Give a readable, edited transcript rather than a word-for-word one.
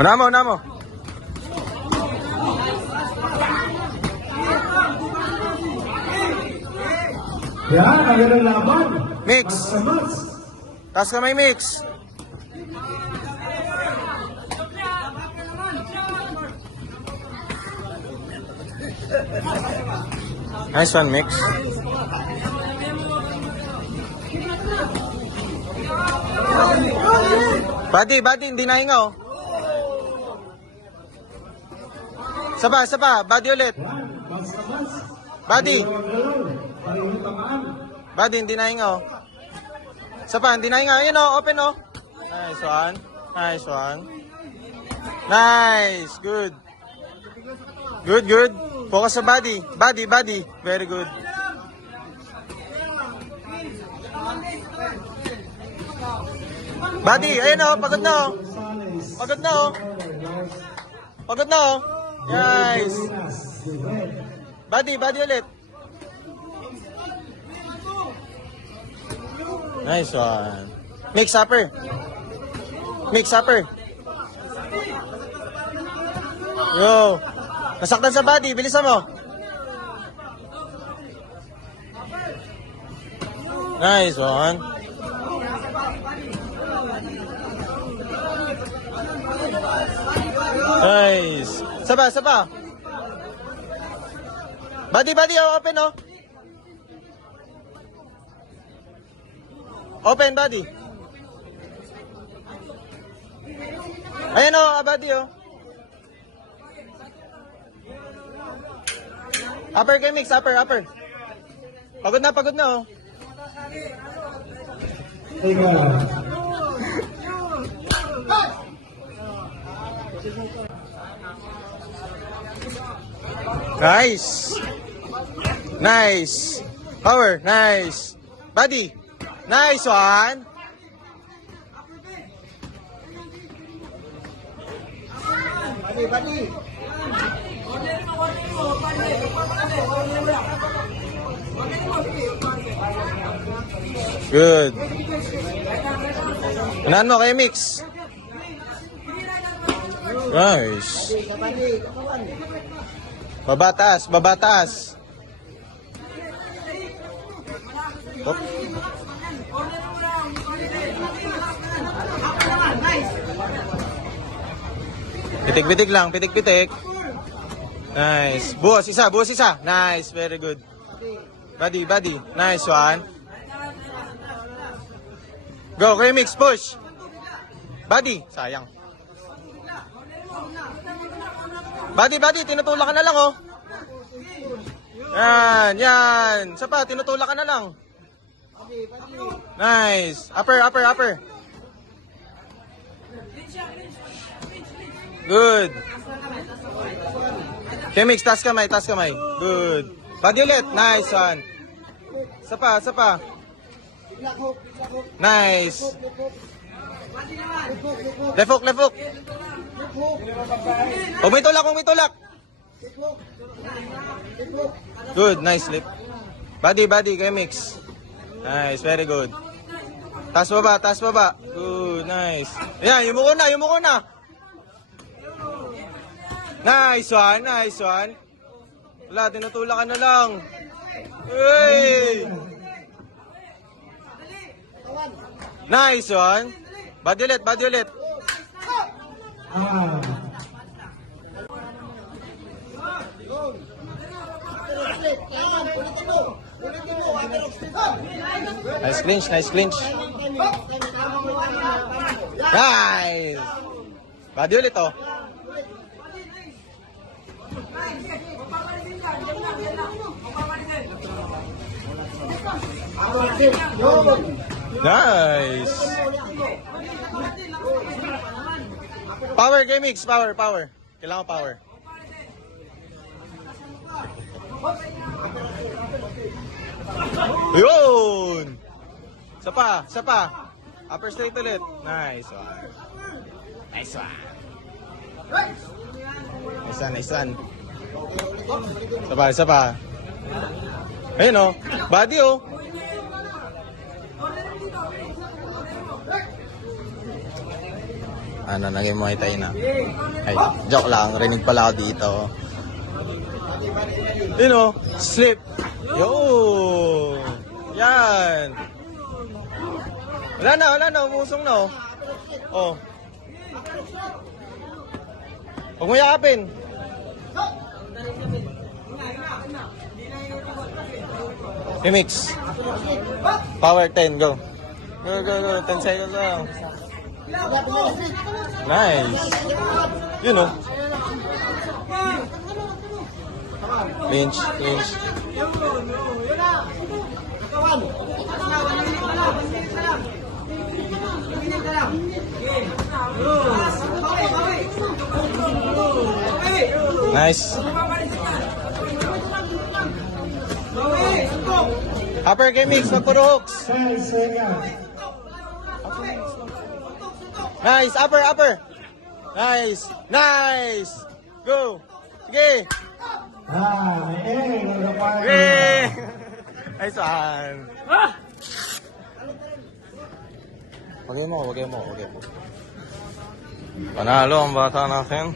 Una mo. Yan, magandang laban. Mix. Taas kamay, mix. Nice one, mix. Badi, hindi nahinga, oh. Sapa, badi ulit. Badi. Badi, hindi nahinga, oh. Sapa, hindi nahinga. Ayun, oh, open, oh. Nice one. Nice, good. Good. Focus sa body. Body. Very good. Body, ayun, oh, pagod na, oh. Pagod na, oh. Nice. Body ulit. Nice one. Mix upper. Yo. Nasaktan sa body. Bilisan mo. Nice one. Nice. Sapa. Body, oh, open, oh. Open, body. Ayan, oh, body, oh. Upper kay mix, upper. Pagod na, oh. Nice. Power, nice. Body. Nice one. Body. Good. Unahan mo kay mix. Nice. Babatas. Oh. Pitik lang. Nice. Buhos isa. Nice, very good. Body. Nice one. Go, remix, push. Body, sayang. Body, tinutulak ka na lang, oh. Yan. Sapa, tinutulak ka na lang. Nice. Upper. Good. Okay, mix, taas kamay. Good. Body ulit. Nice one. Sapa. Nice. Left hook. May tulak. Good, nice lip. Body, kay mix. Nice, very good. Taas baba. Good, nice. Ayan, yumuko na. Nice one. Wala, tinutulak ka na lang. Hey! Nice one. Body ulit. Nice clinch. Nice. Body ulit, oh. Nice. Power game mix, power. Kailangan power. Yun. Sapa. Upper straight ulit. Nice one. Nice one. Sapa. Ayun, oh. Body, oh. naging Muay Thai na. Ay, joke lang. Rinig pala ako dito. Yun o, slip. Yo! Yan! Wala na, umusong na oh. Huwag mo yakapin. Mix. Power 10, go. Go. 10 seconds lang. Nice. Yun o. Clinch. Nice. Upper kay Mix, magpuro hooks. 10 seconds. Nice, upper. Nice. Go. Sige. May Yay! Nice one. Wagay mo. Panalo ang bata natin.